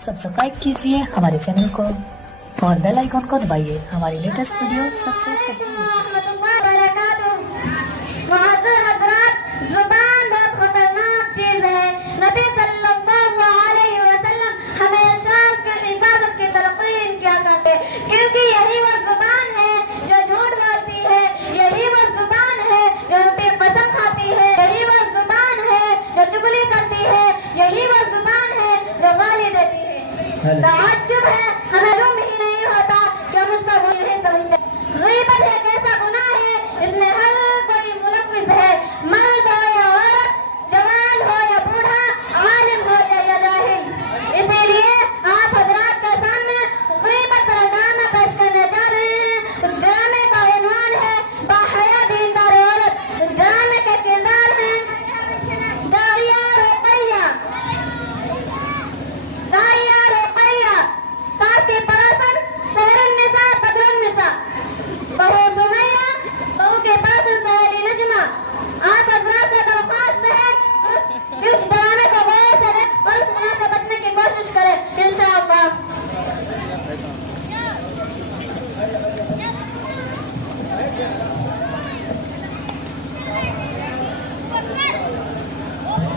Subscribe कीजिए हमारे channel को और बेल आइकॉन को दबाइए हमारी लेटेस्ट वीडियो सबसे पहले। जुबान बहुत खतरनाक चीज है। नबी सल्लल्लाहु अलैहि वसल्लम हमेशा उसकी हिफाजत की तलकीन किया करते, क्योंकि यही वो जुबान है जो झूठ बोलती है, यही वो जुबान है जो कसम खाती है, यही वो जुबान है जो चुगली करती है, यही वो जुबान है जो गाली देती है। ताज्जुब है, हमें मालूम ही नहीं होता कि हम उसका बुरा नहीं समझते। गीबत एक ऐसा गुनाह है इसमें हर कोई मुलव्विस है, मर्द हो या औरत, जवान हो या बूढ़ा, आलिम हो या जाहिल। इसीलिए आप हजरात के सामने गीबत का ड्रामा पेश करने जा रहे हैं। उस ड्रामे का उन्वान है बाहया दीनदार औरत। उस ड्रामे के किरदार हैं दाहिया रुकैया, साकी परासन, सहरुन्निसा, बदरुन्निसा, बहू सुमैया, बहू के पास सहेली नजमा। आप हजरात से दरख्वास्त है इस ड्रामे को गौर से देखें और इस गुनाह से बचने की कोशिश करें इंशाअल्लाह।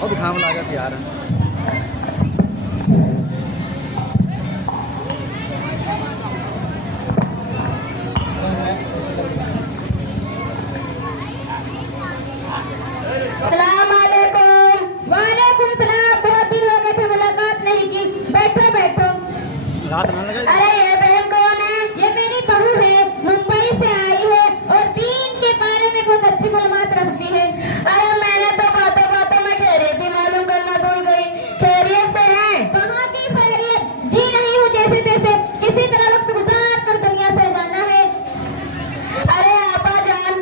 अब खाम लागत यार। अरे ये बहन कौन है? ये मेरी बहू है, मुंबई से आई है और दीन के बारे में बहुत अच्छी मालूमात रखती है। अरे मैंने तो बातों बातों में खैरियत ही मालूम करना भूल गई। खैरियत से है? कहाँ की खैरियत? जी नहीं हूँ जैसे तैसे, किसी तरह वक्त गुजार कर दुनिया से जाना है। अरे आपा जान,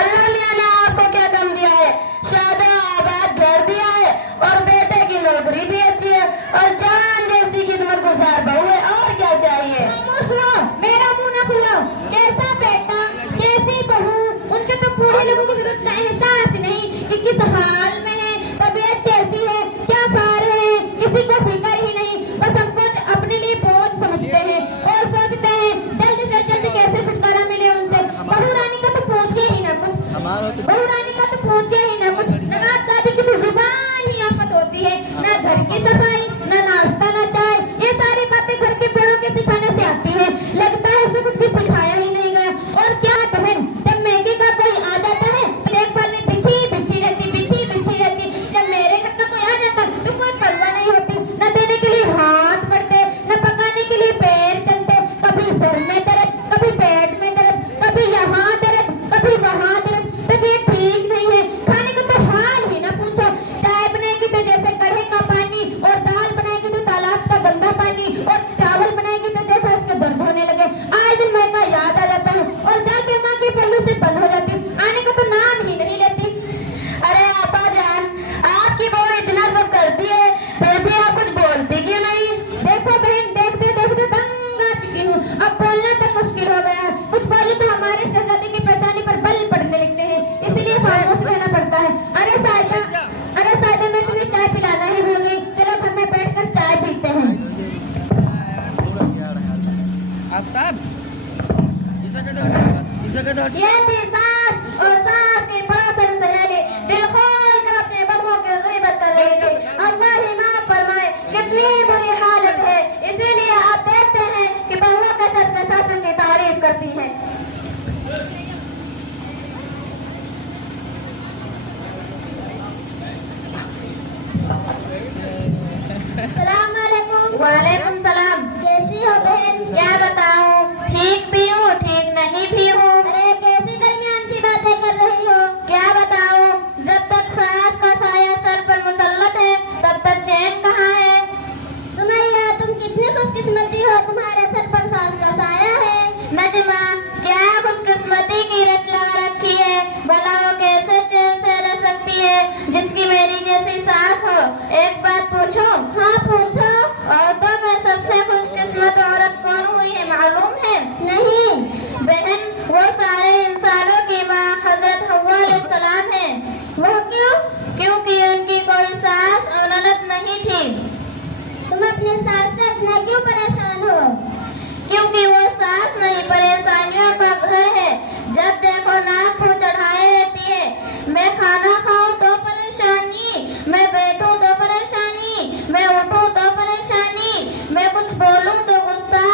अल्लाह मियां ने आपको क्या दम दिया है? शादा आबाद घर दिया है और बेटे की नौकरी भी अच्छी है और जान जैसी खिदमत गुजार बहू है। चाहिए मेरा मुंह न खुलाओ। कैसा बेटा, कैसी बहू, उनके तो बूढ़े लोगों की जरूरत का एहसास नहीं कि किस हाल में है, तबीयत कैसी है, क्या खा रहे हैं, किसी को फिक्र ही नहीं। बस हमको अपने लिए बोझ समझते हैं और सोचते हैं जल्दी से जल्दी कैसे छुटकारा मिले उनसे। बहू रानी का तो पूछिए ही ना कुछ, बहू रानी का तो पूछिए ही ना कुछ। नवाब दादी की तो जुबान ही आफत होती है, न घर की सफाई, न नाश्ता, न चाय, ये सारी बातें घर के पेड़ों के सिखाने से आती है। लगता है इसको कुछ भी सिखाया ही नहीं गया। और क्या बहन, जब मैके का कोई आ जाता है देखभाल में बिछी बिछी रहती। जब मेरे घर का कोई आ जाता तो कोई परवाह नहीं होती, न देने के लिए हाथ बढ़ते, न पकाने के लिए पैर चलते। कभी सर में दर्द, कभी पेट में दर्द, कभी यहाँ दर्द, कभी वहाँ दर्द, तबीयत ठीक नहीं है। खाने का तो हाल ही ना पूछो। चाय बनाएगी तो जैसे कढ़े का पानी, और दाल बनाएगी तो तालाब का गंदा पानी, और चावल बनाएगी तो जैसे उसके दर्द होने लगे। आए दिन मैं का याद आ जाता है और जाके माँ के पल्लू से बंद हो जाती, आने का तो नाम ही नहीं लेती। अरे आपा जान, आपकी बहू इतना सब करती है फिर भी आप कुछ बोलती क्यों नहीं? देखो बहन, देखते देखते तंग आ चुकी हूँ, अब बोलना तक मुश्किल हो गया है। कुछ बोले तो हमारे शहजादे की परेशानी पर बल पड़ने लगते हैं, इसीलिए खामोश रहना पड़ता है। अरे साइदा, मैं तुम्हें चाय पिलाना ही भूल गई। चलो घर में बैठकर चाय पीते हैं। ये थी सास और सास की परासन सहेली, दिल खोल कर अपने बहू की गीबत कर रही थी। अल्लाह ही माफ फरमाए, कितनी बुरी हालत है। इसीलिए आप देखते हैं कि बहुओं के साथ में सासों की तारीफ करती हैं। वालेकुम सलाम। कैसी हो बहन? क्या बताऊं, ठीक भी हूँ ठीक नहीं भी हूँ। अरे कैसी दरमियान की बातें कर रही हो? क्या बताऊं, जब तक सास का साया सर पर मुसल्लत है तब तक चैन कहाँ है। सुमैया, तुम कितनी खुशकिस्मती हो, तुम्हारे सर पर सास का साया है। नजमा, क्या खुशकिस्मती की रट लगा रखी है, भला वो कैसे चैन से रह सकती है जिसकी मेरी जैसी सास हो। एक बात पूछूं? हाँ पूछो। औरतों में सबसे इतना क्यों परेशान हो? क्योंकि वो सास नहीं परेशानियों का घर है। जब देखो नाक को चढ़ाए रहती है। मैं खाना खाऊं तो परेशानी, मैं बैठूं तो परेशानी, मैं उठूं तो परेशानी, मैं कुछ बोलूं तो गुस्सा,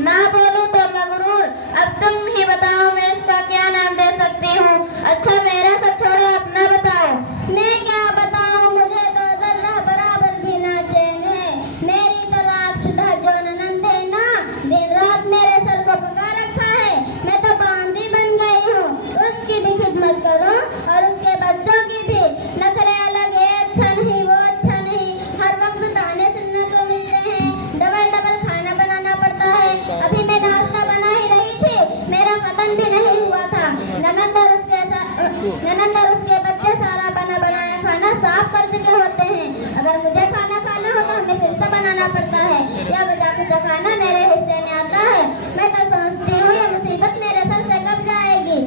ना बोलूं तो मगरूर। अब तुम ही बताओ मैं इसका क्या नाम दे सकती हूँ? अच्छा मेरा सब छोड़ो, अपना बताओ। मैं क्या बताऊं, मुझे तो जर्रा बराबर भी ना चैन है। मेरी तलाकशुदा जो ननंद है ना, दिन रात मेरे सर को पका रखा है। मैं तो बांदी बन गई हूँ। उसकी भी खिदमत करो और उसके बच्चों की भी। नखरे अलग है, अच्छा नहीं वो अच्छा नहीं, हर वक्त ताने सुनने को मिलते हैं, डबल डबल खाना बनाना पड़ता है। अभी मैं नाश्ता बना ही रही थी, मेरा खत्म भी नहीं हुआ था। ननंद और उसके बच्चे सारा बना बनाया खाना साफ कर चुके होते हैं। अगर मुझे खाना खाना हो तो हमें फिर से बनाना पड़ता है। या बचा कुचा खाना मेरे हिस्से में आता है। मैं तो सोचती हूँ ये मुसीबत मेरे सर से कब जाएगी।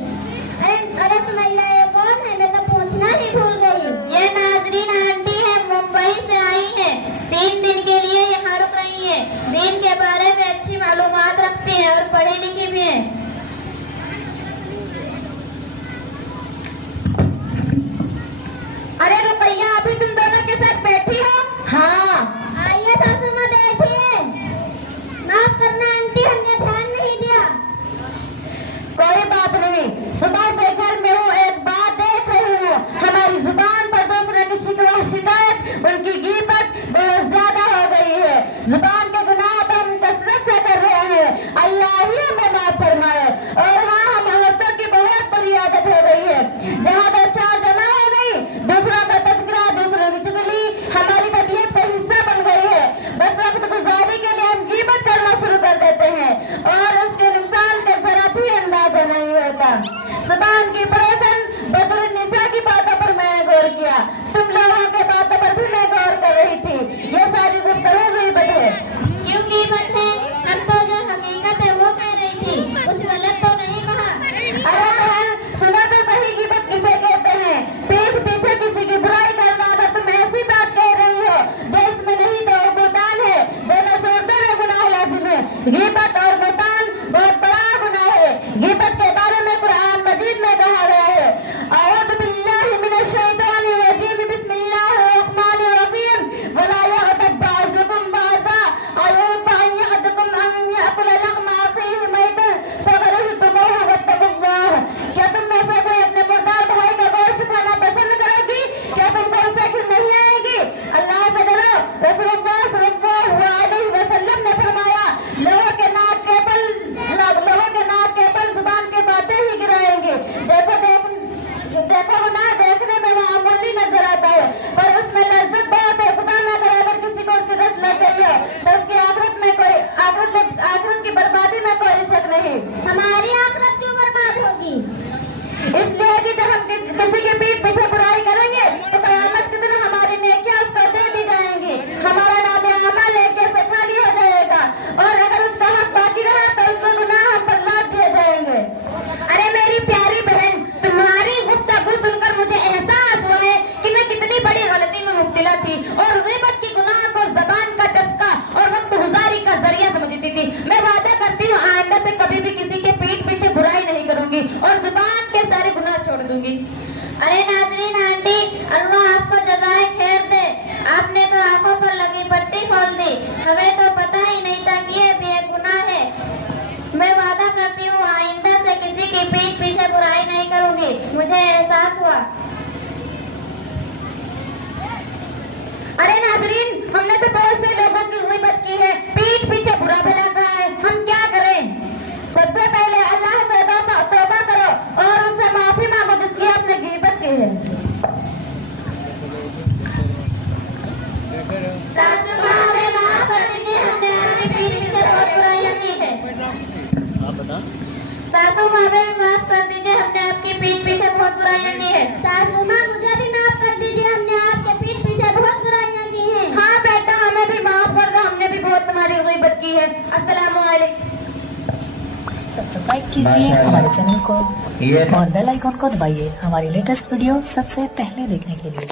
अरे सुमैया ये कौन है? मैं तो पूछना ही भूल गई। ये नाजरीन आंटी है, मुंबई से आई है। 3 दिन के लिए यहाँ रुक रही है। दीन के बारे में अच्छी मालूमात रखती है और पढ़ी लिखी भी है। अरे रुपैया, अभी तुम दोनों के साथ बैठी हो? हाँ। आइए सासू माँ बैठिए। माफ करना आंटी, हमने ध्यान नहीं दिया। कोई बात नहीं, सुबह से घर में हूँ, एक बात देख रही हूँ, हमारी जुबान पर दूसरे की शिकवा शिकायत, उनकी गीबत बहुत ज्यादा हो गई है। जुबान के गुनाह तो हम कसरत से कर रहे हैं, अल्लाह ही हमें माफ फरमाए। और हाँ, हम औरतों की बहुत बुरी आदत हो गई है। जहाँ दो चार जमा हो गई, दूसरों का तस्करा, दूसरों की चुगली हमारी तबीयत का हिस्सा बन गई है। बस वक्त गुजारी के लिए हम गीबत करना शुरू कर देते हैं और उसके नुकसान का जरा भी अंदाजा नहीं होता। जुबान की परेशान बदरुल निसा की बातों पर मैंने गौर किया, तुम लोगों के बातों पर भी मैं गौर कर रही थी। ये सारी गुफ्तगू गीबत है। क्यों गीबत है? हम तो जो हकीकत है वो कह रही थी, कुछ गलत तो नहीं कहा। अरे बहन सुना तो सही, गीबत किसे कहते हैं? पीठ पीछे किसी की बुराई करना। अगर तुम ऐसी बात कह रही हो जो इसमें नहीं तो बुतान है, दोनों सूरतों में गुनाह लाजिम है। गीबत और बुतान बहुत बड़ा गुनाह है। गीबत के बारे में कुरान मजीद में कहा गया है, औज़ु बिल्लाहि मिनश शैतानिर रजीम, बिस्मिल्लाहिर रहमानिर रहीम, वला यग़तब बअज़ुकुम बअज़ा अयुहिब्बु अन यहदुकुम अन यअकुला लहमा अख़ीहि मैतन फकरिहतमुहु वत्तक़ुल्लाह। क्या तुम में से कोई अपने मुर्दार भाई का गोश्त खाना पसंद करोगी? क्या तुमको उससे घिन नहीं आएगी? अल्लाह से डरो। रसूलुल्लाह सल्लल्लाहु अलैहि वसल्लम ने फरमाया, लोगों के नाक के पल जुबान की बातें ही गिराएंगे। देखो ना, देखने में मामूली नजर आता है पर उसमें लज्जत बहुत है। खुदा ना करे अगर किसी को उसकी लत लग गई है तो उसकी आखिरत की बर्बादी में कोई शक नहीं। हमारी आखिरत क्यों बर्बाद होगी? इसलिए कि जब हम किसी के पीठ पीछे बुराई करेंगे तो क़यामत के दिन हमारी नेकियां उसको दे दी जाएंगी, हमारा नाम अमल लेके से खाली हो जाएगा और अगर उसका हक बाकी रहा तो उसका गुनाह हम पर लाद दिए जाएंगे। अरे मेरी प्यारी बहन, तुम्हारी गुफ्तगू सुनकर मुझे एहसास हुआ है कि मैं कितनी बड़ी गलती में मुब्तला थी और ग़ीबत की गुनाह को ज़बान का चस्का और वक्त गुजारी का जरिया समझती थी। मैं वादा करती हूँ आइंदा से कभी भी किसी के पीठ पीछे बुराई नहीं करूंगी और जुबान के सारे गुनाह छोड़ दूंगी। अरे नाज़रीन आंटी, अल्लाह आपको जज़ाए खैर दे। आपने तो आंखों पर लगी पट्टी खोल दी, हमें तो पता ही नहीं था कि ये बेगुनाह है। मैं वादा करती हूँ आइंदा से किसी की पीठ पीछे बुराई नहीं करूंगी। मुझे एहसास हुआ। अरे नाज़रीन, हमने तो बहुत से लोगों की ग़ीबत की है, पीठ पीछे बुरा भला कहा है, हम क्या करें? सबसे पहले अल्लाह से तौबा करो और उससे माफी मांगो जिसकी आपने ग़ीबत की है। सासू माँ हमें माफ कर दीजिए, हमने आपकी पीठ पीछे बहुत बुराइयां की है। आप बता। सासू माँ हमें माफ कर दीजिए, हमने आपकी पीठ पीछे बहुत बुराइयां की है। सासू माँ मुझे भी माफ कर दीजिए, हमने आपके पीठ पीछे बहुत बुराइयां की हैं। हाँ बेटा, हमें भी माफ कर दो, हमने भी बहुत तुम्हारी ग़ीबत की है। अस्सलामु अलैकुम। सब्सक्राइब कीजिए हमारे चैनल को और बेल आइकॉन को दबाइए हमारी लेटेस्ट वीडियो सबसे पहले देखने के लिए।